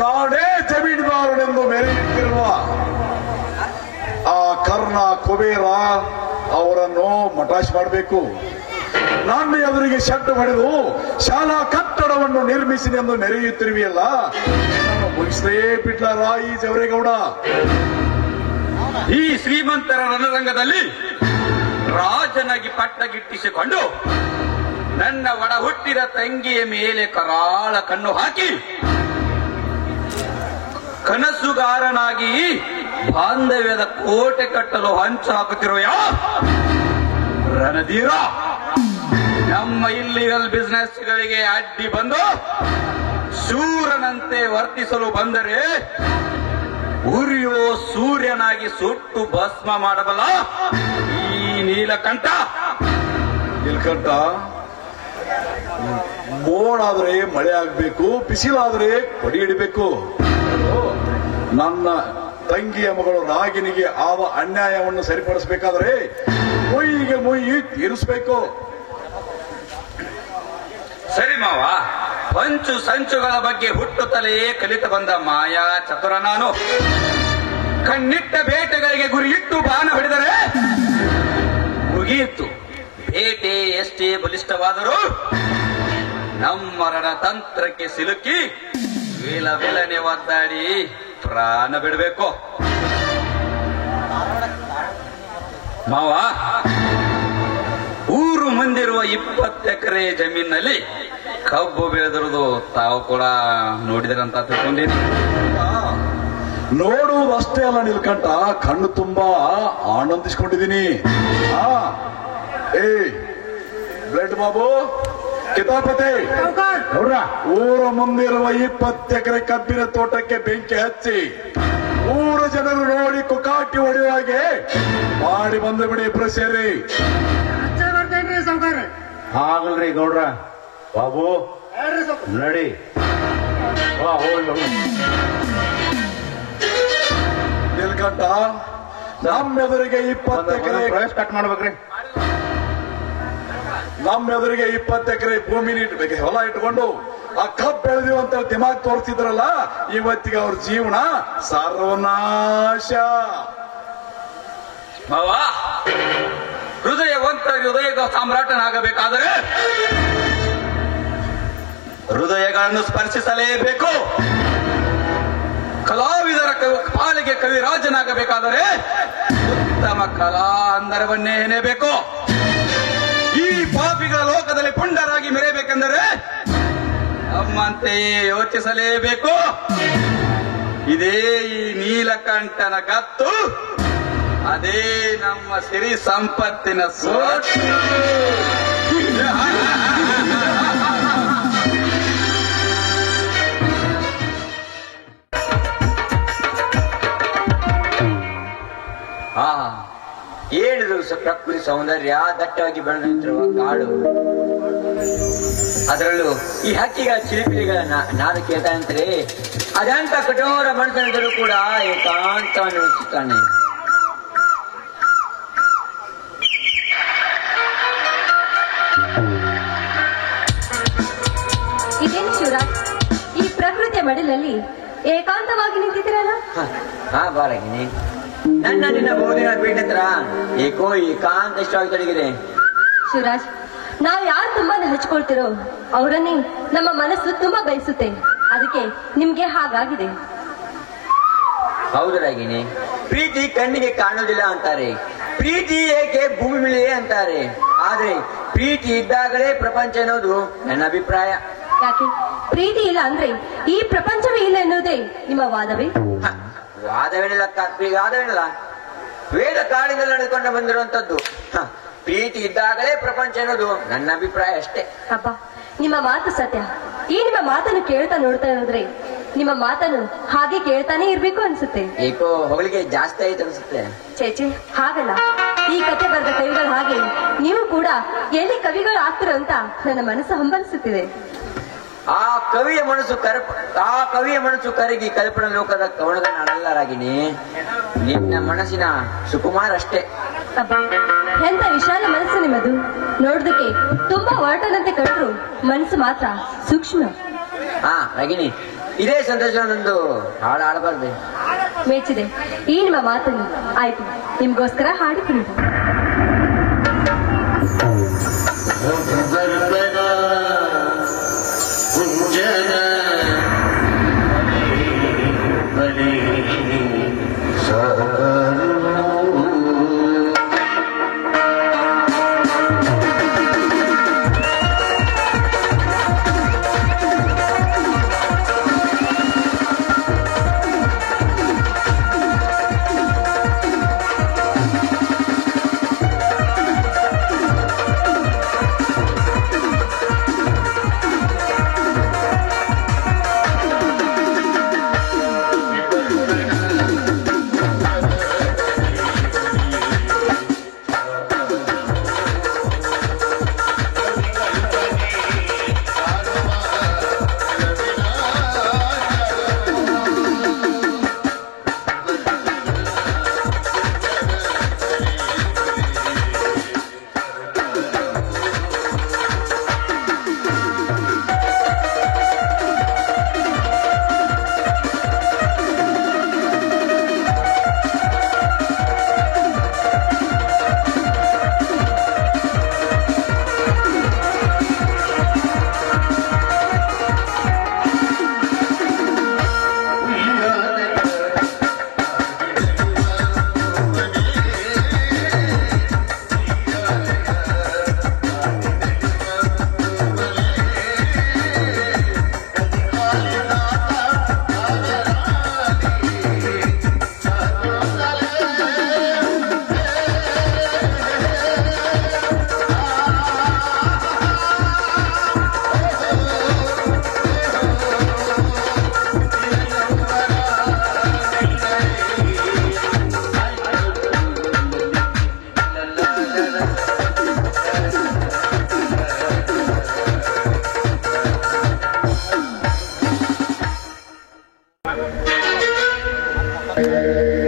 ನಾನೇ ಜಮೀನುದಾರನೆಂದು ಮೆರೆಯುತ್ತಿರುವ ಆ ಕರ್ಣ ಕುಬೇರ ಅವರನ್ನು ಮಟಾಶ್ ಮಾಡಬೇಕು. ನನ್ನ ಎದುರಿಗೆ ಶೆಡ್ ಹೊಡೆದು ಶಾಲಾ ಕಟ್ಟಡವನ್ನು ನಿರ್ಮಿಸಿನೆಂದು ಮೆರೆಯುತ್ತಿರುವೆಯಲ್ಲ, ನನ್ನನ್ನು ಮುಗಿಸದೇ ಬಿಡ್ಲಾರ ಈ ಜವರೇಗೌಡ. ಈ ಶ್ರೀಮಂತರ ರಣರಂಗದಲ್ಲಿ ರಾಜನಾಗಿ ಪಟ್ಟಗಿಟ್ಟಿಸಿಕೊಂಡು ನನ್ನ ಒಡ ಹುಟ್ಟಿದ ತಂಗಿಯ ಮೇಲೆ ಕರಾಳ ಕಣ್ಣು ಹಾಕಿ ಕನಸುಗಾರನಾಗಿ ಬಾಂಧವ್ಯದ ಕೋಟೆ ಕಟ್ಟಲು ಹಂಚು ಹಾಕುತ್ತಿರುವ ರಣಧೀರ ನಮ್ಮ ಇಲ್ಲಿಗಲ್ ಬಿಸಿನೆಸ್ ಗಳಿಗೆ ಅಡ್ಡಿ ಬಂದು ಶೂರನಂತೆ ವರ್ತಿಸಲು ಬಂದರೆ ಉರಿಯೋ ಸೂರ್ಯನಾಗಿ ಸುಟ್ಟು ಭಸ್ಮ ಮಾಡಬಲ್ಲ ಈ ನೀಲಕಂಠ. ಮೋಡಾದ್ರೆ ಮಳೆ ಆಗ್ಬೇಕು, ಬಿಸಿಲಾದ್ರೆ ಕೊಡಿ ಹಿಡಿಬೇಕು. ನನ್ನ ತಂಗಿಯ ಮಗಳು ರಾಗಿನಿಗೆ ಆದ ಅನ್ಯಾಯವನ್ನು ಸರಿಪಡಿಸಬೇಕಾದ್ರೆ ಮೊಯ್ಯಿಗೆ ಮೊಯ್ಯಿ ತೀರಿಸಬೇಕು. ಸರಿ ಮಾವ, ಪಂಚು ಸಂಚುಗಳ ಬಗ್ಗೆ ಹುಟ್ಟುತ್ತಲೇ ಕಲಿತು ಬಂದ ಮಾಯಾ ಚತುರ ನಾನು. ಕಣ್ಣಿಟ್ಟ ಬೇಟೆಗಳಿಗೆ ಗುರಿಯಿಟ್ಟು ಬಾಣ ಹೊಡೆದರೆ ಮುಗಿಯಿತು. ಬೇಟೆ ಎಷ್ಟೇ ಬಲಿಷ್ಠವಾದರೂ ನಮ್ಮ ರಣತಂತ್ರಕ್ಕೆ ಸಿಲುಕಿ ವಿಲನೆ ಒದ್ದಾಡಿ ಪ್ರಾಣ ಬಿಡಬೇಕು. ಮಾವ, ಊರು ಮುಂದಿರುವ 20 ಎಕರೆ ಜಮೀನಲ್ಲಿ ಕಬ್ಬು ಬೆಳೆದಿರುವುದು ತಾವು ಕೂಡ ನೋಡಿದ್ರಂತ ತಿಳ್ಕೊಂಡಿರಿ. ನೋಡುವುದಷ್ಟೇ ಅಲ್ಲ ನೀಲ್ಕಂಠ, ಕಣ್ಣು ತುಂಬಾ ಆನಂದಿಸಿಕೊಂಡಿದ್ದೀನಿ. ಬ್ಲಡ್ ಬಾಬು ಕಿತಾಪತಿ, ಊರ ಮುಂದಿರುವ 20 ಎಕರೆ ಕಬ್ಬಿನ ತೋಟಕ್ಕೆ ಬೆಂಕಿ ಹಚ್ಚಿ ಊರ ಜನರು ನೋಡಿ ಕುಕಾಟಿ ಹೊಡೆಯುವ ಹಾಗೆ ಮಾಡಿ ಬಂದು ಬಿಡಿ ಇಬ್ರು ಸೇರಿ. ಆಗಲ್ರಿ ಗೌಡ್ರ. ಬಾಬು ನಡಿ. ನೀಲ್ಕಂಠ, ನಮ್ಮೆದುರಿಗೆ 20 ಎಕರೆ ಕಟ್ ಮಾಡ್ಬೇಕ್ರಿ. ನಮ್ಮೆದುರಿಗೆ 20 ಎಕರೆ ಭೂಮಿ ಹೊಲ ಇಟ್ಕೊಂಡು ಆ ಕಬ್ಬು ಬೆಳೆದಿವ ಅಂತ ದಿಮಾಗ್ ತೋರಿಸಿದ್ರಲ್ಲ, ಇವತ್ತಿಗೆ ಅವ್ರ ಜೀವನ ಸರ್ವನಾಶ. ಮಾವ, ಹೃದಯವಂತ ಹೃದಯದ ಸಾಮ್ರಾಟನಾಗಬೇಕಾದರೆ ಹೃದಯಗಳನ್ನು ಸ್ಪರ್ಶಿಸಲೇಬೇಕು. ಕಲಾವಿದರ ಪಾಲಿಗೆ ಕವಿರಾಜನಾಗಬೇಕಾದರೆ ಉತ್ತಮ ಕಲಾ ಅಂದರವನ್ನೇ ಹೆಣೆಯಬೇಕು. ಈ ಪಾಪಿಗಳ ಲೋಕದಲ್ಲಿ ಪುಂಡರಾಗಿ ಮೆರೆಯಬೇಕೆಂದರೆ ನಮ್ಮಂತೆಯೇ ಯೋಚಿಸಲೇಬೇಕು. ಇದೇ ಈ ನೀಲಕಂಠನ ಗತ್ತು, ಅದೇ ನಮ್ಮ ಸಿರಿ ಸಂಪತ್ತಿನ ಸೋಟು. ಏಳು ಪ್ರಕೃತಿ ಸೌಂದರ್ಯ ದಟ್ಟವಾಗಿ ಬೆಳೆದಿರುವ ಕಾಡು, ಅದರಲ್ಲೂ ಈ ಹಕ್ಕಿಗಳ ಚಿಲಿಪಿಲಿಗಳ ನಾದು ಕೇಳ್ತಾ ಅಂತಾರೆ. ಅದಂತ ಕಠೋರ ಮನುಷ್ಯನಿದ್ದರೂ ಕೂಡ ಏಕಾಂತವನ್ನು ಮೆಚ್ಚುತ್ತಾನೆ. ಇದೇನು ಶಿವರಾಜ್, ಈ ಪ್ರಕೃತಿಯ ಮಡಿಲಲ್ಲಿ ಏಕಾಂತವಾಗಿ ನಿಂತಿದ್ದೀರಲ್ಲ? ಬಾರಾಗಿನಿ, ನನ್ನ ನಿನ್ನ ಬಹುದಿನ ಪೀಠತ್ರ ಏಕೋ ಏಕಾಂತ ಇಷ್ಟವಾಗಿ ತೊಡಗಿದೆ. ಶಿವರಾಜ್, ನಾವು ಯಾರು ತುಂಬಾ ಹಚ್ಕೊಳ್ತಿರೋ ಅವರನ್ನೇ ನಮ್ಮ ಮನಸ್ಸು ತುಂಬಾ ಬಯಸುತ್ತೆ. ಅದಕ್ಕೆ ನಿಮ್ಗೆ ಹಾಗಾಗಿದೆ. ಹೌದು ರಾಗಿನಿ, ಪ್ರೀತಿ ಕಣ್ಣಿಗೆ ಕಾಣುವುದಿಲ್ಲ ಅಂತಾರೆ, ಪ್ರೀತಿ ಏಕೆ ಭೂಮಿ ಮೇಲೆ ಅಂತಾರೆ. ಆದ್ರೆ ಪ್ರೀತಿ ಇದ್ದಾಗಲೇ ಪ್ರಪಂಚ ಅನ್ನೋದು ನನ್ನ ಅಭಿಪ್ರಾಯ. ಯಾಕೆ ಪ್ರೀತಿ ಇಲ್ಲ ಅಂದ್ರೆ ಈ ಪ್ರಪಂಚವೇ ಇಲ್ಲ ಎನ್ನುವುದೇ ನಿಮ್ಮ ವಾದವೇ? ವಾದವೇನಿಲ್ಲ, ವಾದವೇನಿಲ್ಲ. ವೇದ ಕಾಡಿನಲ್ಲಿ ನಡೆದುಕೊಂಡು ಬಂದಿರುವಂತದ್ದು. ಪ್ರೀತಿ ಇದ್ದಾಗಲೇ ಪ್ರಪಂಚ ಅನ್ನೋದು ನನ್ನ ಅಭಿಪ್ರಾಯ ಅಷ್ಟೇ. ಅಬ್ಬಾ, ನಿಮ್ಮ ಮಾತು ಸತ್ಯ. ಈ ನಿಮ್ಮ ಮಾತನ್ನು ಕೇಳ್ತಾ ನೋಡ್ತಾ ಇರೋದ್ರೆ ನಿಮ್ಮ ಮಾತನ್ನು ಹಾಗೆ ಕೇಳ್ತಾನೆ ಇರ್ಬೇಕು ಅನ್ಸುತ್ತೆ. ಏಕೋ ಹೊಗಳಿಗೆ ಜಾಸ್ತಿ ಆಯ್ತು ಅನ್ಸುತ್ತೆ. ಚೇಚೆ, ಹಾಗಲ್ಲ. ಈ ಕತೆ ಬರೆದ ಕವಿಗಳು ಹಾಗೆ ನೀವು ಕೂಡ ಎಲ್ಲಿ ಕವಿಗಳು ಆಗ್ತಿರೋ ಅಂತ ನನ್ನ ಮನಸ್ಸು ಹಂಬಲಿಸುತ್ತಿದೆ. ಆ ಕವಿಯ ಮನಸ್ಸು ಕರಗಿ ಕಲ್ಪನಾ ಲೋಕದ ಕವನದ ನಾಡಲ್ಲರಾಗಿನಿ. ನಿನ್ನ ಮನಸ್ಸಿನ ಸುಕುಮಾರ್ ಅಷ್ಟೇ. ಅಬ್ಬಾ, ಎಂತ ವಿಶಾಲ ಮನಸ್ಸು ನಿಮ್ಮದು. ನೋಡೋದಕ್ಕೆ ತುಂಬಾ ಒರಟನಂತೆ ಕಂಡ್ರು ಮನಸ್ಸು ಮಾತ್ರ ಸೂಕ್ಷ್ಮ. ರಾಗಿನಿ, ಇದೇ ಸಂತೋಷ ನಂದು ಹಾಡು ಹಾಡಬಾರ್ದೆ. ಮೆಚ್ಚಿದೆ ಈ ನಿಮ್ಮ ಮಾತನ್ನು. ಆಯ್ತು, ನಿಮ್ಗೋಸ್ಕರ ಹಾಡಿಕೊಂಡು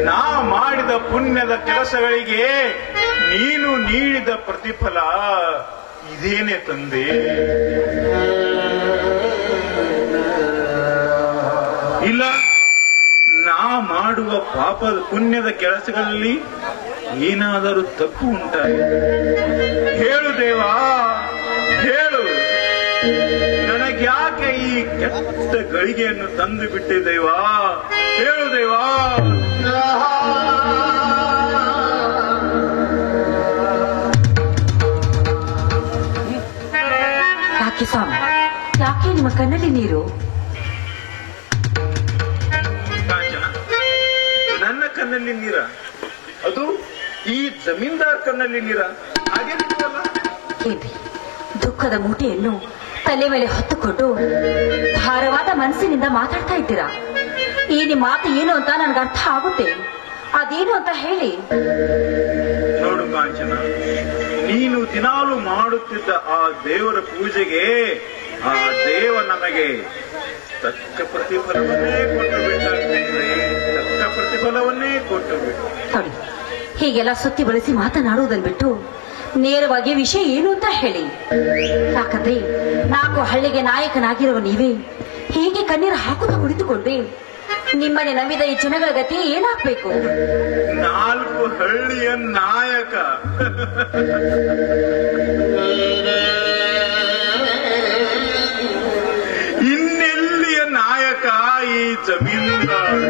ನಾ ಮಾಡಿದ ಪುಣ್ಯದ ಕೆಲಸಗಳಿಗೆ ನೀನು ನೀಡಿದ ಪ್ರತಿಫಲ ಇದೇನೆ ತಂದೆ. ಇಲ್ಲ, ನಾ ಮಾಡುವ ಪಾಪದ ಪುಣ್ಯದ ಕೆಲಸಗಳಲ್ಲಿ ಏನಾದರೂ ತಪ್ಪು ಉಂಟಾಗಿದೆ? ಹೇಳು ದೇವಾ, ಹೇಳು. ನನಗ್ಯಾಕೆ ಈ ಕೆಟ್ಟ ಗಳಿಗೆಯನ್ನು ತಂದು ಬಿಟ್ಟೆ ದೇವಾ? ಹೇಳು ದೇವಾ. ಯಾಕೆ ಸ್ವಾಮಿ, ಯಾಕೆ ನಿಮ್ಮ ಕಣ್ಣಲ್ಲಿ ನೀರು? ನನ್ನ ಕಣ್ಣಲ್ಲಿ ನೀರ? ಅದು ಈ ಜಮೀನ್ದಾರ್ ಕಣ್ಣಲ್ಲಿ ನೀರ? ಹಾಗೆ ಏನ್ರಿ, ದುಃಖದ ಮೂಟೆಯನ್ನು ತಲೆ ಮೇಲೆ ಹೊತ್ತುಕೊಂಡು ಭಾರವಾದ ಮನಸ್ಸಿನಿಂದ ಮಾತಾಡ್ತಾ ಇದ್ದೀರಾ. ಈ ನಿಮ್ಮ ಮಾತು ಏನು ಅಂತ ನನ್ಗೆ ಅರ್ಥ ಆಗುತ್ತೆ. ಅದೇನು ಅಂತ ಹೇಳಿ. ನೋಡು ಕಾಂಚನ, ನೀನು ದಿನಾಲು ಮಾಡುತ್ತಿದ್ದ ಆ ದೇವರ ಪೂಜೆಗೆ ಆ ದೇವ ನಮಗೆ ತಕ್ಕ ಪ್ರತಿಫಲವನ್ನೇ ಕೊಟ್ಟು ಬಿಟ್ಟ. ತಕ್ಕ ಪ್ರತಿಫಲವನ್ನೇ ಕೊಟ್ಟು ಬಿಟ್ಟ. ನೋಡಿ, ಹೀಗೆಲ್ಲ ಸುತ್ತಿ ಬಳಸಿ ಮಾತನಾಡುವುದನ್ನು ಬಿಟ್ಟು ನೇರವಾಗಿ ವಿಷಯ ಏನು ಅಂತ ಹೇಳಿ. ಯಾಕಂದ್ರೆ 4 ಹಳ್ಳಿಗೆ ನಾಯಕನಾಗಿರುವ ನೀವೇ ಹೀಗೆ ಕಣ್ಣೀರು ಹಾಕುತ್ತಾ ಕುಳಿತುಕೊಂಡ್ರೆ ನಿಮ್ಮನೆ ನಂಬಿದ ಈ ಜನಗಳ ಗತಿ ಏನಾಗ್ಬೇಕು? 4 ಹಳ್ಳಿಯ ನಾಯಕ? ಇನ್ನೆಲ್ಲಿಯ ನಾಯಕ ಈ ಜಮೀನ್ದಾರ್?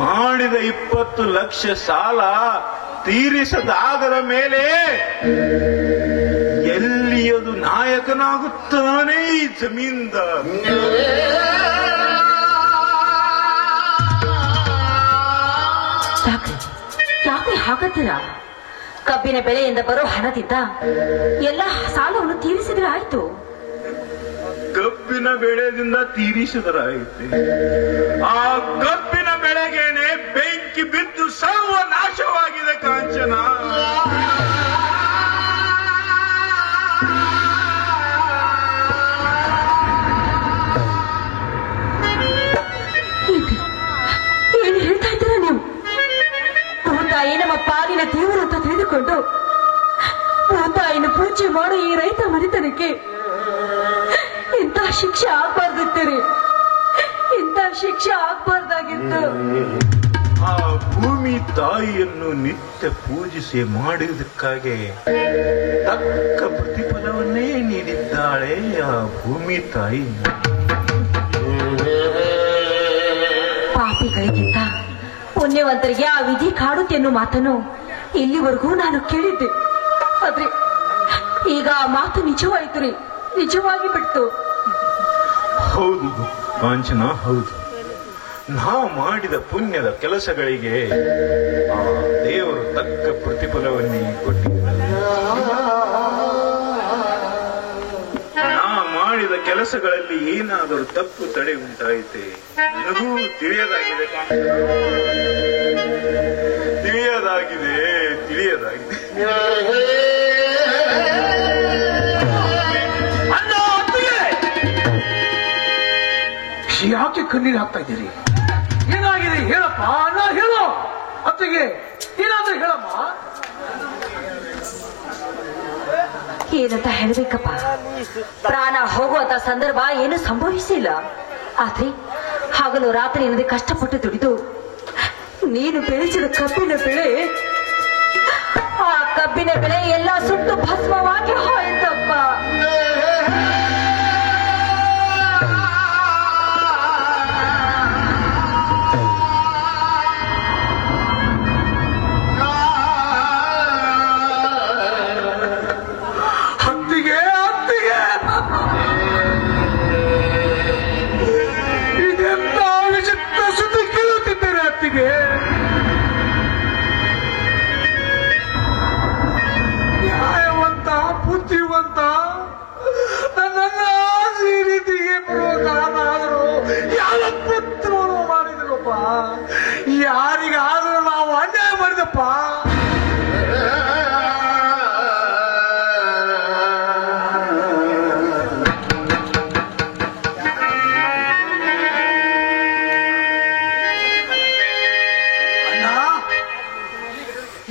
ಮಾಡಿದ 20 ಲಕ್ಷ ಸಾಲ ತೀರಿಸದಾಗದ ಮೇಲೆ ಎಲ್ಲಿಯದು ನಾಯಕನಾಗುತ್ತಾನೆ ಈ ಜಮೀನ್ದಾರ್? ಯಾಕೆ ಹಾಕತ್ತೀರಾ? ಕಬ್ಬಿನ ಬೆಳೆಯಿಂದ ಬರೋ ಹಣದಿಂದ ಎಲ್ಲ ಸಾಲವನ್ನು ತೀರಿಸಿದ್ರೆ ಆಯ್ತು. ಕಬ್ಬಿನ ಬೆಳೆದಿಂದ ತೀರಿಸಿದರಾಯಿತು. ಆ ಕಬ್ಬಿನ ಬೆಳೆಗೇನೆ ಬೆಂಕಿ ಬಿದ್ದು ಸರ್ವನಾಶವಾಗಿದೆ ಕಾಂಚನ. ಏನು ಹೇಳ್ತಾ ಇದ್ದೀರಾ ನೀವು? ಭೂತಾಯಿ ನಮ್ಮ ಪಾಲಿನ ದೇವರು ಅಂತ ತಿಳಿದುಕೊಂಡು ಭೂತಾಯಿನ ಪೂಜೆ ಮಾಡೋ ಈ ರೈತ ಮನೆತನಕ್ಕೆ ಇಂಥ ಶಿಕ್ಷೆ ಆಗ್ಬಾರ್ದಿತ್ತೀರಿ, ಇಂಥ ಶಿಕ್ಷೆ ಆಗ್ಬಾರ್ದಾಗಿತ್ತು. ಆ ಭೂಮಿ ತಾಯಿಯನ್ನು ನಿತ್ಯ ಪೂಜಿಸಿ ಮಾಡುವುದಕ್ಕಾಗಿ ತಕ್ಕ ಪ್ರತಿಫಲವನ್ನೇ ನೀಡಿದ್ದಾಳೆ ಆ ಭೂಮಿ ತಾಯಿ. ಪಾಪಿಗಳಿಗಿಂತ ಪುಣ್ಯವಂತರಿಗೆ ಆ ವಿಧಿ ಕಾಡುತ್ತೆ ಅನ್ನೋ ಮಾತನ್ನು ಇಲ್ಲಿವರೆಗೂ ನಾನು ಕೇಳಿದ್ದೆ. ಆದ್ರೆ ಈಗ ಆ ಮಾತು ನಿಜವಾಯ್ತು ರೀ, ನಿಜವಾಗಿ ಬಿಡ್ತು. ಹೌದು ಕಾಂಚನ, ಹೌದು. ನಾ ಮಾಡಿದ ಪುಣ್ಯದ ಕೆಲಸಗಳಿಗೆ ಆ ದೇವರು ತಕ್ಕ ಪ್ರತಿಫಲವನ್ನೇ ಕೊಟ್ಟಿದ್ದಾನೆ. ನಾ ಮಾಡಿದ ಕೆಲಸಗಳಲ್ಲಿ ಏನಾದರೂ ತಪ್ಪು ತಡೆ ಉಂಟಾಯಿತೆ ನನಗೂ ತಿಳಿಯದಾಗಿದೆ ಕಾಂಚನ, ತಿಳಿಯದಾಗಿದೆ. ಯಾಕೆ ಕಣ್ಣೀರು ಹಾಕ್ತಾ ಇದ್ದೀರಿ? ಏನಾಗಿದೆ ಹೇಳಪ್ಪ, ಅಣ್ಣ ಹೇಳೋ. ಅತ್ತಿಗೆ ಏನಾದ್ರೂ ಹೇಳಮ್ಮ. ಏನಂತ ಹೇಳ್ಬೇಕಪ್ಪ, ಪ್ರಾಣ ಹೋಗುವಂತ ಸಂದರ್ಭ ಏನು ಸಂಭವಿಸಿಲ್ಲ. ಆದ್ರೆ ಹಗಲು ರಾತ್ರಿ ಏನದೆ ಕಷ್ಟಪಟ್ಟು ದುಡಿದು ನೀನು ಬೆಳೆಸಿದ ಕಬ್ಬಿನ ಬೆಳೆ, ಆ ಕಬ್ಬಿನ ಬೆಳೆ ಎಲ್ಲ ಸುಟ್ಟು ಭಸ್ಮವಾಗಿ ಹೋಯ್ತಪ್ಪ. ನ್ಯಾಯವಂತ ಬುದ್ಧಿವಂತ ನನ್ನನ್ನ ಈ ರೀತಿಗೆ ಬರುವ ಕಾರಣಾದರೂ ಯಾವ ಪುತ್ರನು ಮಾಡಿದ್ರಪ್ಪ? ಯಾರಿಗಾದ್ರೂ ನಾವು ಅನ್ಯಾಯ ಮಾಡಿದಪ್ಪ?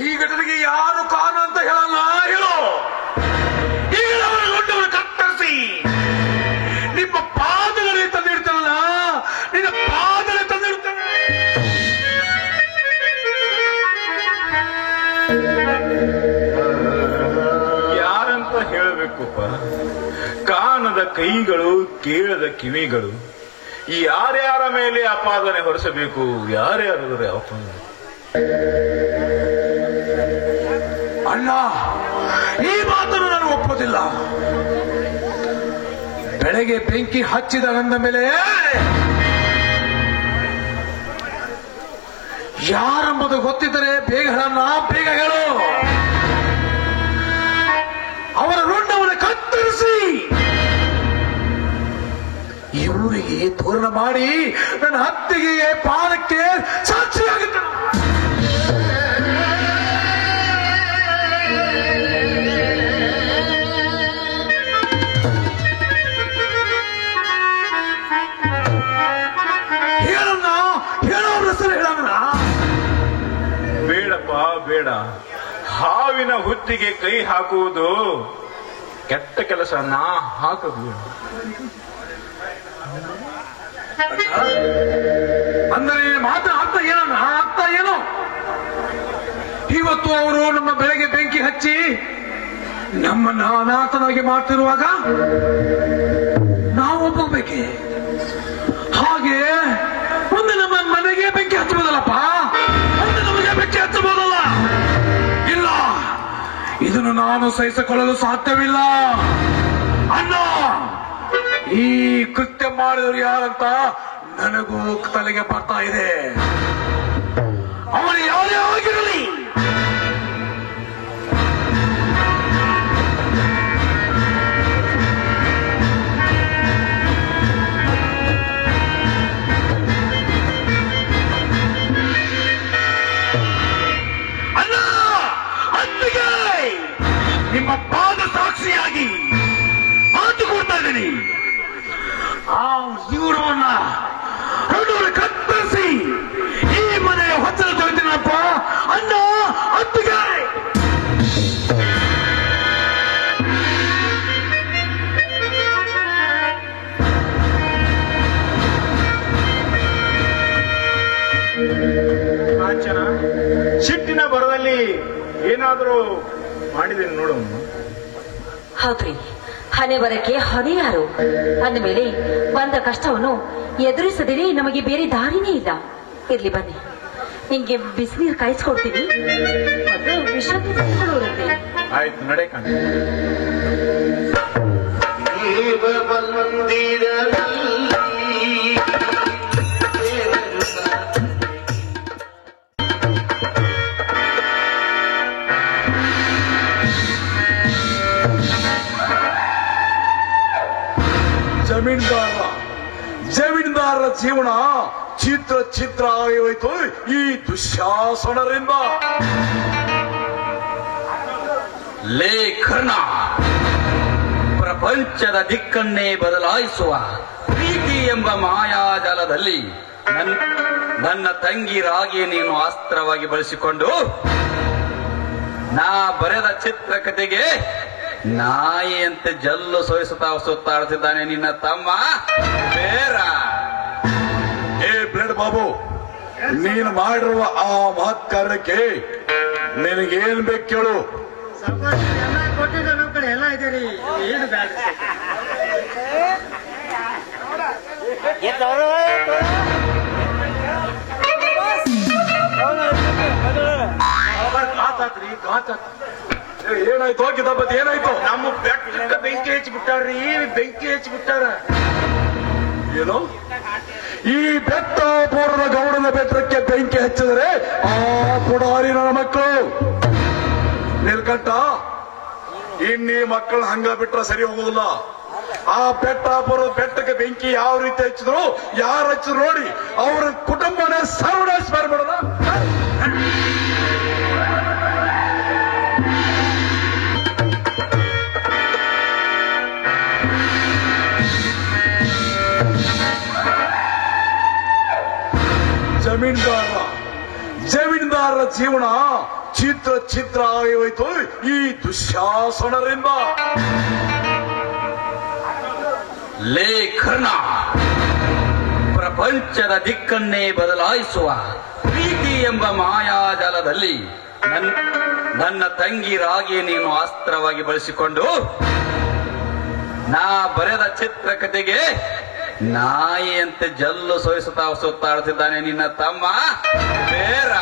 ಈ ಘಟನೆಗೆ ಯಾರು ಕಾರಣ ಅಂತ ಹೇಳಲ್ಲ, ಹೇಳೋ. ಈಗ ಅವರನ್ನು ಕತ್ತರಿಸಿ ನಿಮ್ಮ ಪಾದಗಳೇ ತಂದಿಡ್ತಾನಲ್ಲ, ನಿನ್ನ ಪಾದಗಳೇ ತಂದಿಡ್ತಾನೆ. ಯಾರಂತ ಹೇಳಬೇಕಪ್ಪ? ಕಾಣದ ಕೈಗಳು, ಕೇಳದ ಕಿವಿಗಳು, ಯಾರ್ಯಾರ ಮೇಲೆ ಅಪಾದನೆ ಹೊರಿಸಬೇಕು, ಯಾರ್ಯಾರ ಅಪಾದನೆ? ಅಣ್ಣ, ಈ ಮಾತನ್ನು ನಾನು ಒಪ್ಪೋದಿಲ್ಲ. ಬೆಳಗ್ಗೆ ಬೆಂಕಿ ಹಚ್ಚಿದ ನನ್ನ ಮೇಲೆ ಯಾರೆಂಬುದು ಗೊತ್ತಿದ್ದರೆ ಬೇಗ ಹೇಳಣ್ಣ, ಬೇಗ ಹೇಳು. ಅವರ ರುಂಡವನ್ನು ಕತ್ತರಿಸಿ ಈ ಊರಿಗೆ ತೋರಣ ಮಾಡಿ ನನ್ನ ಹತ್ತಿಗೆ ಪಾದಕ್ಕೆ ಸಾಕ್ಷಿಯಾಗುತ್ತಾನೆ. ಬೇಡಪ್ಪ, ಬೇಡ. ಹಾವಿನ ಹುತ್ತಿಗೆ ಕೈ ಹಾಕುವುದು ಕೆಟ್ಟ ಕೆಲಸ. ನಾ ಹಾಕಬೇಡ. ಅಂದರೆ ಮಾತ್ರ ಅರ್ಥ ಏನನ್ನ, ಅರ್ಥ ಏನು? ಇವತ್ತು ಅವರು ನಮ್ಮ ಬೆಳೆಗೆ ಬೆಂಕಿ ಹಚ್ಚಿ ನಮ್ಮನ್ನ ಅನಾಥನಾಗಿ ಮಾಡ್ತಿರುವಾಗ ನಾವು ಒಪ್ಪಬೇಕೆ? ಹಾಗೆ ಮುಂದೆ ನಮ್ಮ ಮನೆಗೆ ಬೆಂಕಿ ಹಚ್ಚಬಹುದಲ್ಲಪ್ಪ, ಮುಂದೆ ನಮಗೆ ಬೆಂಕಿ ಹಚ್ಚಬಹುದಲ್ಲ? ಇಲ್ಲ, ಇದನ್ನು ನಾನು ಸಹಿಸಿಕೊಳ್ಳಲು ಸಾಧ್ಯವಿಲ್ಲ ಅಣ್ಣ. ಈ ಕೃತ್ಯ ಮಾಡಿದವರು ಯಾರಂತ ನನಗೂ ತಲೆಗೆ ಬರ್ತಾ ಇದೆ. ಅವನು ಯಾವುದೇ ಆಗಿರಲಿ, ಅಣ್ಣ, ಅಂದಿಗೆ ನಿಮ್ಮ ಪಾದ ಸಾಕ್ಷಿಯಾಗಿ ಮಾತು ಕೊಡ್ತಾ ಇದ್ದೀನಿ. ಆ ಜೀವನವನ್ನ ಕತ್ತರಿಸಿ ಈ ಮನೆಯ ಹೊತ್ತಲು ತೊಯ್ತೀನಪ್ಪ. ಸಿಟ್ಟಿನ ಬರದಲ್ಲಿ ಏನಾದರೂ ಮಾಡಿದ್ದೇನೆ ನೋಡು. ಹೌದ್ರಿ, ಹಣೆ ಬರಕ್ಕೆ ಹೊಣೆ ಯಾರು ಅಂದಮೇಲೆ ಬಂದ ಕಷ್ಟವನ್ನು ಎದುರಿಸದಿರಿ ನಮಗೆ ಬೇರೆ ದಾರಿನೇ ಇಲ್ಲ. ಇರ್ಲಿ ಬನ್ನಿ, ನಿಮ್ಗೆ ಬಿಸಿನೀರು ಕಾಯಿಸ್ಕೊಡ್ತೀನಿ, ಅದು ವಿಶ್ರಾಂತಿ ತಗೊಳ್ಳುವಂತೆ. ಆಯ್ತು, ನಡೆ ಕಾಣ. ಜಮೀನ್ದಾರರ ಜೀವನ ಚಿತ್ರ ಆಗಿ ಹೋಯ್ತು ಈ ದುಶ್ಯಾಸನರಿಂದ. ಲೇಖನ ಪ್ರಪಂಚದ ದಿಕ್ಕನ್ನೇ ಬದಲಾಯಿಸುವ ಪ್ರೀತಿ ಎಂಬ ಮಾಯಾಜಾಲದಲ್ಲಿ ನನ್ನ ತಂಗಿ ರಾಗಿ ನೀನು ಅಸ್ತ್ರವಾಗಿ ಬಳಸಿಕೊಂಡು ನಾ ಬರೆದ ಚಿತ್ರಕಥೆಗೆ ನಾಯಿಯಂತೆ ಜಲ್ಲು ಸುತ್ತಾಡುತ್ತಿದ್ದಾನೆ ನಿನ್ನ ತಮ್ಮ ಬೇರ. ಏ ಬ್ಲೇಡ್ ಬಾಬು, ನೀನು ಮಾಡಿರುವ ಆ ಮಹತ್ ಕಾರ್ಯಕ್ಕೆ ನಿನಗೇನ್ ಬೇಕು ಕೇಳು. ಎಲ್ಲ ಇದೆ ರೀ, ಏನು ಬೇಡ. ಏನಾಯ್ತು ಕಿತಾಪತಿ, ಏನಾಯ್ತು? ನಮ್ಮ ಬೆಟ್ಟ ಬೆಂಕಿ ಹಚ್ಚಿಬಿಟ್ಟಾರ್ರಿ, ಬೆಂಕಿ ಹಚ್ಚಿಬಿಟ್ಟಾರ. ಏನು? ಈ ಬೆಟ್ಟಾಪುರದ ಗೌಡನ ಬೆಟ್ಟಕ್ಕೆ ಬೆಂಕಿ ಹಚ್ಚಿದರೆ ಆ ಪುಡಾರಿ ನನ್ನ ಮಕ್ಕಳು ನಿಲ್ಕಂಟ. ಇನ್ನೀ ಮಕ್ಕಳು ಹಂಗ ಬಿಟ್ರೆ ಸರಿ ಹೋಗುದಿಲ್ಲ. ಆ ಬೆಟ್ಟಾಪುರದ ಬೆಟ್ಟಕ್ಕೆ ಬೆಂಕಿ ಯಾವ ರೀತಿ ಹಚ್ಚಿದ್ರು, ಯಾರು ಹಚ್ಚಿದ್ರು ನೋಡಿ ಅವ್ರ ಕುಟುಂಬನೇ ಸರ್ವನಾಶ ಮಾಡ್ಬಿಡೋಣ. ಜಮೀನ್ದಾರರ ಜೀವನ ಚಿತ್ರ ಆಗಿ ಹೋಯ್ತು ಈ ದುಶ್ಯಾಸನರಿಂದ. ಲೇಖನ ಪ್ರಪಂಚದ ದಿಕ್ಕನ್ನೇ ಬದಲಾಯಿಸುವ ಪ್ರೀತಿ ಎಂಬ ಮಾಯಾಜಾಲದಲ್ಲಿ ನನ್ನ ತಂಗಿ ರಾಗಿ ನೀನು ಅಸ್ತ್ರವಾಗಿ ಬಳಸಿಕೊಂಡು ನಾ ಬರೆದ ಚಿತ್ರಕಥೆಗೆ ನಾಯಿಯಂತೆ ಜಲ್ಲು ಸುತ್ತಾಡುತ್ತಿದ್ದಾನೆ ನಿನ್ನ ತಮ್ಮ ಬೇರ.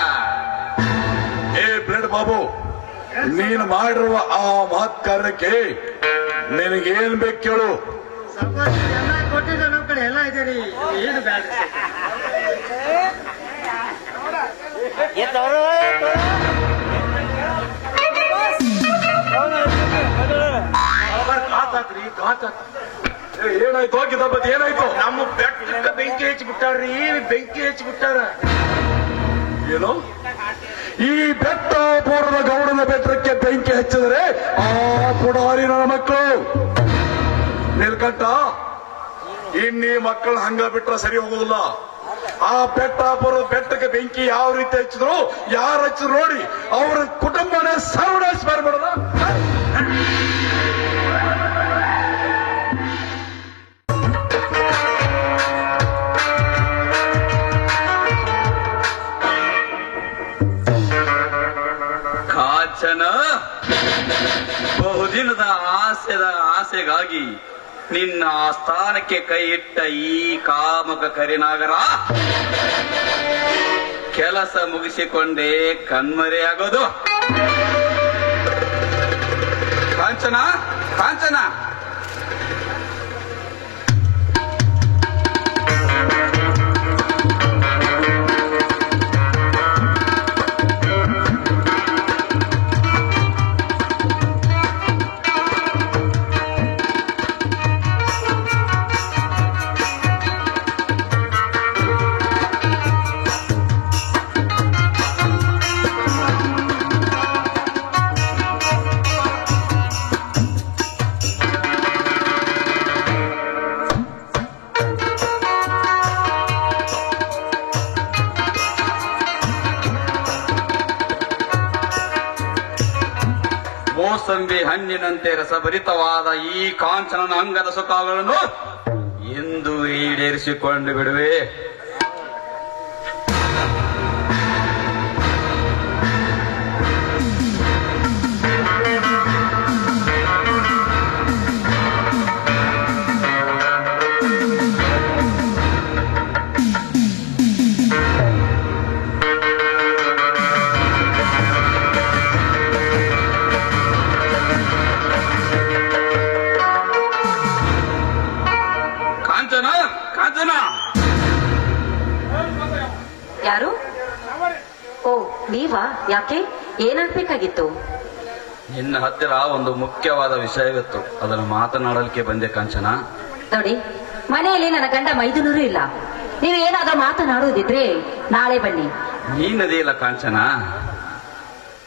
ಏ ಬ್ಲೇಡ್ ಬಾಬು, ನೀನು ಮಾಡಿರುವ ಆ ಮಹತ್ ಕಾರ್ಯಕ್ಕೆ ನಿನಗೇನ್ ಬೇಕು ಕೇಳು. ಎಲ್ಲ ಕೊಟ್ಟಿದ್ದ ನಮ್ಮ ಕಡೆ ಎಲ್ಲ ಇದೆ ರೀ, ಏನು ಬೇಡ. ಏನಾಯ್ತು ಕಿತಾಪತಿ, ಏನಾಯ್ತು? ನಮ್ಮ ಬೆಟ್ಟ ಬೆಂಕಿ ಹಚ್ಚಿಬಿಟ್ಟಾರ್ರಿ, ಬೆಂಕಿ ಹಚ್ಚಿಬಿಟ್ಟಾರ. ಏನು? ಈ ಬೆಟ್ಟಾಪುರದ ಗೌಡನ ಬೆಟ್ಟಕ್ಕೆ ಬೆಂಕಿ ಹಚ್ಚಿದರೆ ಆ ಪುಡಾರಿ ನನ್ನ ಮಕ್ಕಳು ನಿಲ್ಕಂಟ. ಇನ್ನೀ ಮಕ್ಕಳು ಹಂಗ ಬಿಟ್ರೆ ಸರಿ ಹೋಗುದಿಲ್ಲ. ಆ ಬೆಟ್ಟಾಪುರದ ಬೆಟ್ಟಕ್ಕೆ ಬೆಂಕಿ ಯಾವ ರೀತಿ ಹಚ್ಚಿದ್ರು, ಯಾರು ಹಚ್ಚಿದ್ರು ನೋಡಿ ಅವ್ರ ಕುಟುಂಬನೇ ಸರ್ವನಾಶ ಮಾಡ್ಬಿಡೋಣ. ಕಾಂಚನ, ಬಹುದಿನದ ಆಸೆಗಾಗಿ ನಿನ್ನ ಸ್ಥಾನಕ್ಕೆ ಕೈ ಇಟ್ಟ ಈ ಕಾಮಕ ಕರಿನಾಗರ ಕೆಲಸ ಮುಗಿಸಿಕೊಂಡೇ ಕಣ್ಮರೆಯಾಗೋದು. ಕಾಂಚನ, ಕಾಂಚನ, ಮೋಸಂಬಿ ಹಣ್ಣಿನಂತೆ ರಸಭರಿತವಾದ ಈ ಕಾಂಚನನ ಅಂಗದ ಸುಖಗಳನ್ನು ಎಂದು ಈಡೇರಿಸಿಕೊಂಡು ಬಿಡುವೆ. ಯಾರು? ಓ, ನೀವಾ? ಯಾಕೆ? ಏನಾಗ್ಬೇಕಾಗಿತ್ತು? ನಿನ್ನ ಹತ್ತಿರ ಒಂದು ಮುಖ್ಯವಾದ ವಿಷಯವಿತ್ತು, ಅದನ್ನು ಮಾತನಾಡಲಿಕ್ಕೆ ಬಂದೆ ಕಾಂಚನ. ನೋಡಿ, ಮನೆಯಲ್ಲಿ ನನ್ನ ಗಂಡ ಮೈದುನರು ಇಲ್ಲ. ನೀವು ಏನಾದ್ರೂ ಮಾತನಾಡುವುದಿದ್ರೆ ನಾಳೆ ಬನ್ನಿ. ನೀನದಿಲ್ಲ ಕಾಂಚನ.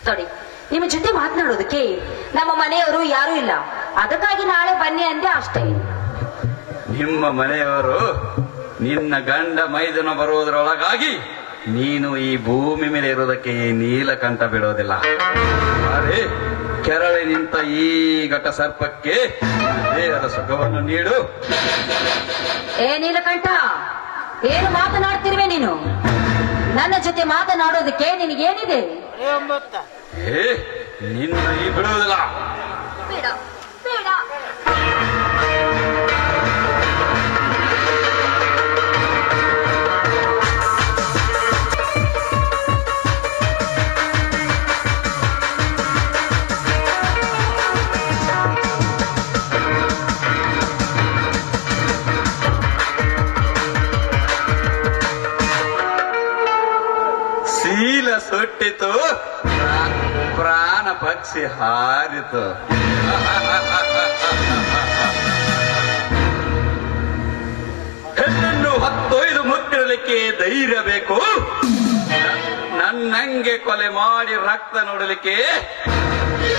ನೋಡಿ, ನಿಮ್ಮ ಜೊತೆ ಮಾತನಾಡೋದಕ್ಕೆ ನಮ್ಮ ಮನೆಯವರು ಯಾರು ಇಲ್ಲ, ಅದಕ್ಕಾಗಿ ನಾಳೆ ಬನ್ನಿ ಅಂದೆ ಅಷ್ಟೇ. ನಿಮ್ಮ ಮನೆಯವರು ನಿನ್ನ ಗಂಡ ಮೈದುನ ಬರುವುದರೊಳಗಾಗಿ ನೀನು ಈ ಭೂಮಿ ಮೇಲೆ ಇರುವುದಕ್ಕೆ ಈ ನೀಲಕಂಠ ಬಿಡೋದಿಲ್ಲ. ಅರೆ, ಕೆರಳಿ ನಿಂತ ಈ ಘಟ ಸರ್ಪಕ್ಕೆ ದೇಹದ ಸುಖವನ್ನು ನೀಡು. ಏ ನೀಲಕಂಠ, ಏನು ಮಾತನಾಡ್ತಿರುವೆ ನೀನು? ನನ್ನ ಜೊತೆ ಮಾತನಾಡೋದಕ್ಕೆ ನಿನಗೇನಿದೆ? ಏ, ನಿನ್ನ ಈ ಬಿಡುವುದಿಲ್ಲ. ಬೇಡ ಬೇಡ. ಶೀಲ ಸುಟ್ಟಿತು, ಪ್ರಾಣ ಪಕ್ಷಿ ಹಾರಿತು. ಹೆಣ್ಣನ್ನು ಹೊತ್ತೊಯ್ದು ಮುತ್ತಿರಲಿಕ್ಕೆ ಧೈರ್ಯ ಬೇಕು. ನನ್ನಂಗೆ ಕೊಲೆ ಮಾಡಿ ರಕ್ತ ನೋಡಲಿಕ್ಕೆ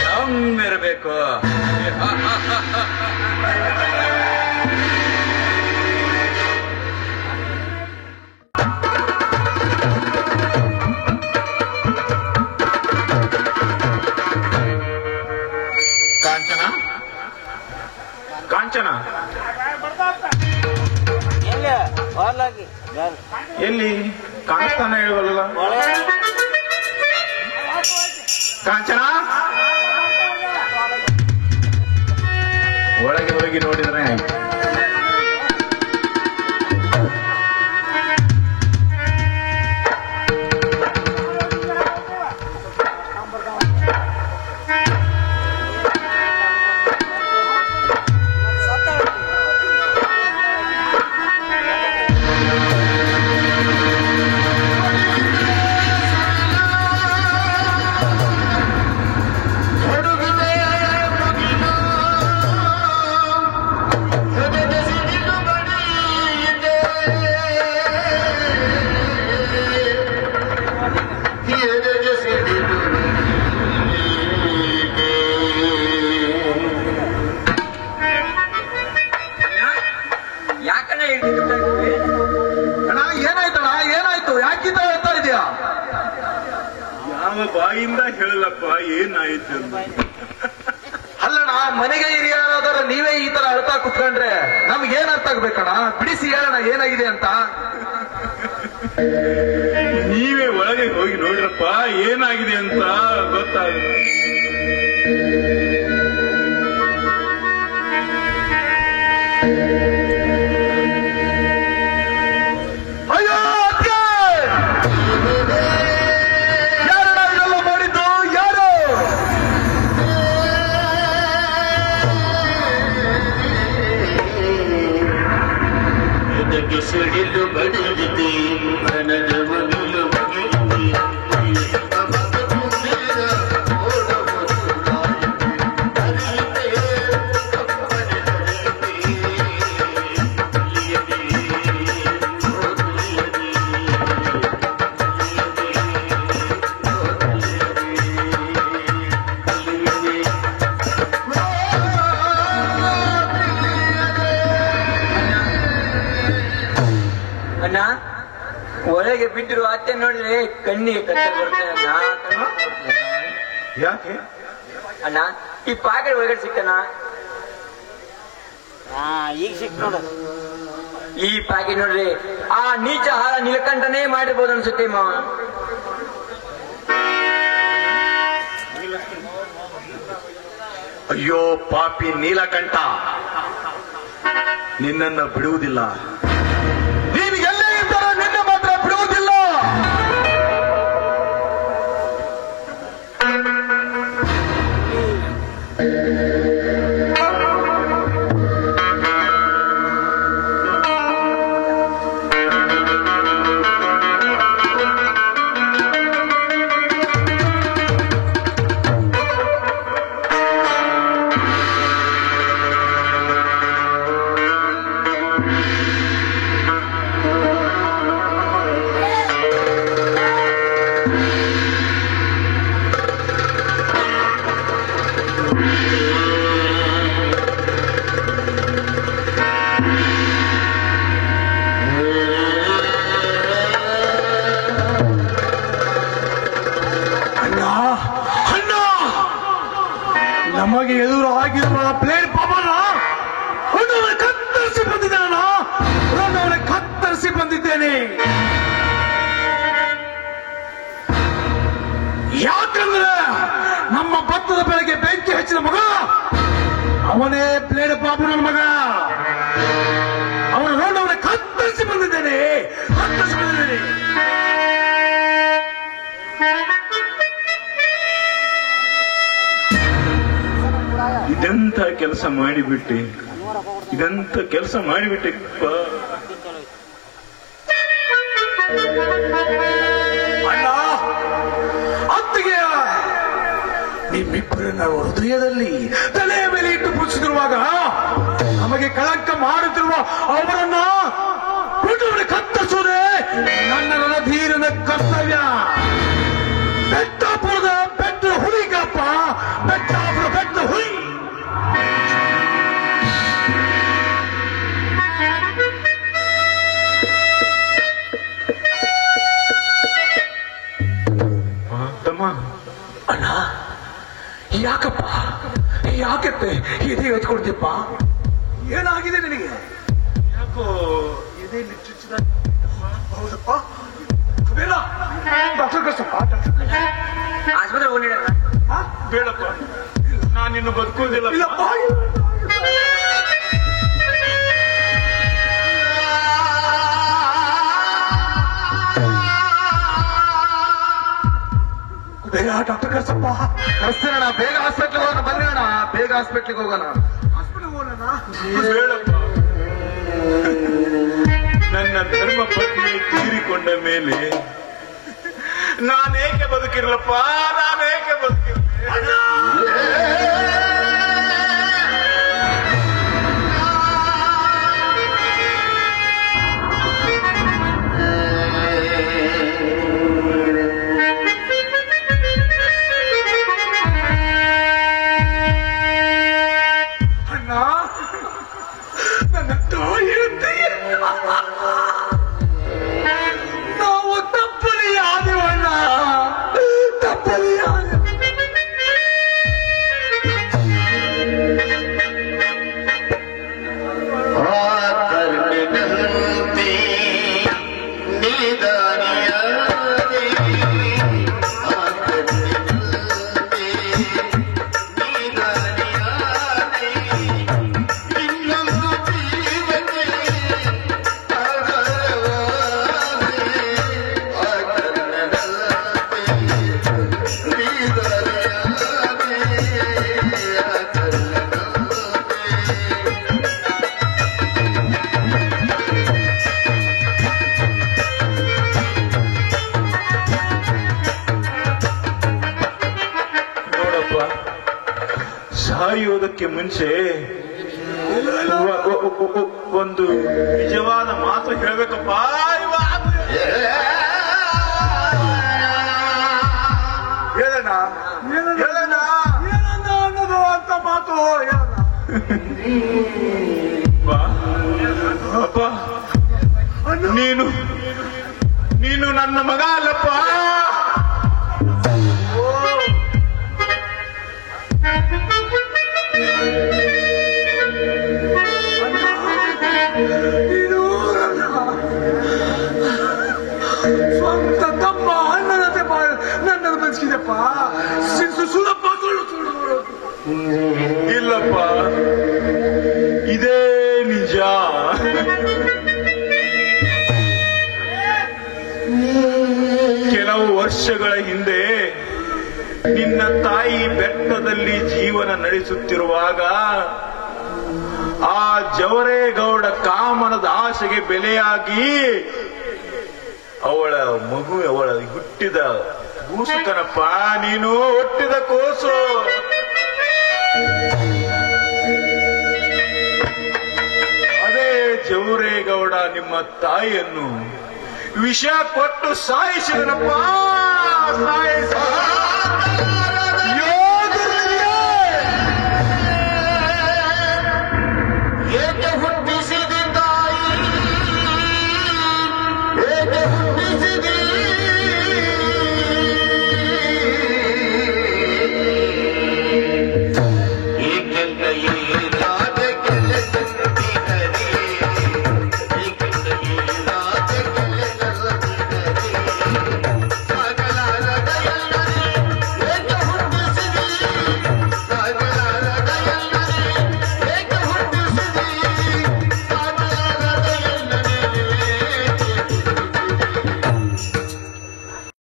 ದಮ್ಮಿರಬೇಕು. ಕಾಂಚನ, ಕಾಂಚನ, ಎಲ್ಲಿ ಕಾಣಿಸ್ತಾನೆ ಹೇಳುವಲ್ಲ? ಕಾಂಚನ, ಒಳಗೆ ಹೋಗಿ ನೋಡಿದ್ರೆ ಆಯ್ತು. ಬಾಯಿಂದ ಹೇಳಲಪ್ಪ, ಏನಾಯ್ತು? ಅಲ್ಲಣ್ಣ, ಮನೆಗೆ ಹಿರಿಯರಾದರ ನೀವೇ ಈ ತರ ಅಳ್ತಾ ಕುತ್ಕೊಂಡ್ರೆ ನಮ್ಗೆ ಏನ್ ಅರ್ಥ ಆಗ್ಬೇಕಣ್ಣ? ಬಿಡಿಸಿ ಹೇಳೋಣ ಏನಾಗಿದೆ ಅಂತ. ನೀವೇ ಒಳಗೆ ಹೋಗಿ ನೋಡ್ರಪ್ಪ, ಏನಾಗಿದೆ ಅಂತ ಗೊತ್ತಾಗುತ್ತೆ. ಅಯ್ಯೋ ಅತ್ತೆ! ಯಾರಣ್ಣ ಇದೆಲ್ಲ ಮಾಡಿದ್ದು? ಯಾರು? ಇದಕ್ಕೆ ಸಿಡಿಲು ಬಡಿದಿದೆ ಮನದ ಮಗಿಲು ಅಣ್ಣ, ಒಳಗೆ ಬಿದ್ದಿರುವ ಅತ್ತೆ ನೋಡಿದ್ರೆ ಕಣ್ಣಿಗೆ ಕತ್ತ ಬರ್ತದೆ ಅಣ್ಣ. ಯಾಕೆ ಅಣ್ಣ, ಈ ಪಾಕೆಟ್ ಒಳಗಡೆ ಸಿಕ್ಕಣ್ಣ. ಈಗ ಸಿಕ್ ನೋಡ. ಈ ಪ್ಯಾಕೆಟ್ ನೋಡ್ರಿ, ಆ ನೀಚ ಹಾರ ನೀಲಕಂಠನೇ ಮಾಡಿರ್ಬೋದು ಅನ್ಸುತ್ತೆ ಮಾವ. ಅಯ್ಯೋ ಪಾಪಿ ನೀಲಕಂಠ, ನಿನ್ನನ್ನು ಬಿಡುವುದಿಲ್ಲ. ನೀನು ಎಲ್ಲೇ ಇದ್ದಾರೋ ನಿನ್ನೆ ಮಾತ್ರ ಬಿಡುವುದಿಲ್ಲ. ನಮಗೆ ಎದುರು ಆಗಿರುವ ಪ್ಲೇಟ್ ಪಾಪನ ಕತ್ತರಿಸಿ ಬಂದಿದ್ದಾನ, ಕತ್ತರಿಸಿ ಬಂದಿದ್ದೇನೆ. ಯಾಕಂದ್ರೆ ನಮ್ಮ ಭತ್ತದ ಬೆಳೆಗೆ ಬೆಂಕಿ ಹಚ್ಚಿದ ಮಗ ಅವನೇ ಪ್ಲೇಟ್ ಬಾಬುನ ಮಗ. ಅವನ ರೋಡವನ್ನ ಕತ್ತರಿಸಿ ಬಂದಿದ್ದೇನೆ, ಕತ್ತರಿಸಿ ಬಂದಿದ್ದೇನೆ. ಇದೆಂತ ಕೆಲಸ ಮಾಡಿಬಿಟ್ಟೆ, ಇದಂತ ಕೆಲಸ ಮಾಡಿಬಿಟ್ಟೆ. ಅಣ್ಣ, ಅತ್ತಿಗೆ ನಿಮ್ಮಿಬ್ಬರನ್ನ ಹೃದಯದಲ್ಲಿ ತಲೆಯ ಮೇಲೆ ಇಟ್ಟು ಪೂಜಿಸಿರುವಾಗ ನಮಗೆ ಕಳಂಕ ಮಾಡುತ್ತಿರುವ ಅವರನ್ನ ಕತ್ತರಿಸುವುದೇ ನನ್ನ ರಣಧೀರನ ಕರ್ತವ್ಯ. ಬೆಟ್ಟಾಪುರದ ಬೆಟ್ಟ ಹುಲಿಗಪ್ಪ, ಬೆಟ್ಟಾಪುರ ಬೆಟ್ಟ ಹುಲಿ. ಅಣ್ಣ, ಯಾಕಪ್ಪ, ಯಾಕತ್ತೆ ಇದೇ ಹೊತ್ಕೊಡ್ತೀಪ್ಪ? ಏನಾಗಿದೆ ನಿನಗೆ? ಯಾಕೋ ಎದೆಯಲ್ಲಿ ಚುಚ್ಚಿದ. ಹೌದಪ್ಪ, ಡಾಕ್ಟರ್ ಕಷ್ಟಪ್ಪ, ಆಸ್ಪತ್ರೆ ಹೋಗಿ ಬೇಡಪ್ಪ, ನಾನಿನ್ನು ಬದುಕುವುದಿಲ್ಲ. ಇಲ್ಲಪ್ಪ. ಬೇಗ ಡಾಕ್ಟರ್ ಕರ್ಸಪ್ಪ. ಕರ್ಸ್ತೀರಣ್ಣ, ಬೇಗ ಹಾಸ್ಪಿಟ್ಲಿಗೆ ಹೋಗೋಣ. ಬನ್ನಿ ಅಣ್ಣ, ಬೇಗ ಹಾಸ್ಪಿಟ್ಲಿಗೆ ಹೋಗೋಣ. ಬೇಡಪ್ಪ, ನನ್ನ ಧರ್ಮ ಪತ್ನಿ ತೀರಿಕೊಂಡ ಮೇಲೆ ನಾನೇಕೆ ಬದುಕಿರಲಪ್ಪ, ನಾನೇಕೆ ಬದುಕಿರಲಿ? ನನ್ನ ತಾಯಿ ನಾವು ತಪ್ಪಲಿ ಆದಿವಣ್ಣ, ತಪ್ಪಲಿ ಆದ. ಸಾಯುವುದಕ್ಕೆ ಮುಂಚೆ ಒಂದು ನಿಜವಾದ ಮಾತು ಹೇಳ್ಬೇಕಪ್ಪ. ಹೇಳೋಣ ಹೇಳೋಣ ಅನ್ನೋದು ಅಂತ ಮಾತು ಹೇಳೋಣ. ಅಪ್ಪ, ನೀನು ನನ್ನ ಮಗ ಅಲ್ಲಪ್ಪ. ಸ್ವಂತ ತಮ್ಮ ಅಣ್ಣನಂತೆ ನನ್ನನ್ನು ಬದುಕಿದಪ್ಪ. ಸುಲಭ ಇಲ್ಲಪ್ಪ, ಇದೇ ನಿಜ. ಕೆಲವು ವರ್ಷಗಳ ಹಿಂದೆ ನಿನ್ನ ತಾಯಿ ಬೆಟ್ಟದಲ್ಲಿ ಜೀವನ ನಡೆಸುತ್ತಿರುವಾಗ ಆ ಜವರೇಗೌಡ ಕಾಮನದ ಆಸೆಗೆ ಬೆಲೆಯಾಗಿ ಅವಳ ಮಗು, ಅವಳ ಹುಟ್ಟಿದ ಕೂಸು ಕಣಪ್ಪ, ನೀನು ಹುಟ್ಟಿದ ಕೂಸು. ಅದೇ ಜವರೇಗೌಡ ನಿಮ್ಮ ತಾಯಿಯನ್ನು ವಿಷ ಕೊಟ್ಟು ಸಾಯಿಸಿದನಪ್ಪ, ಸಾಯಿಸ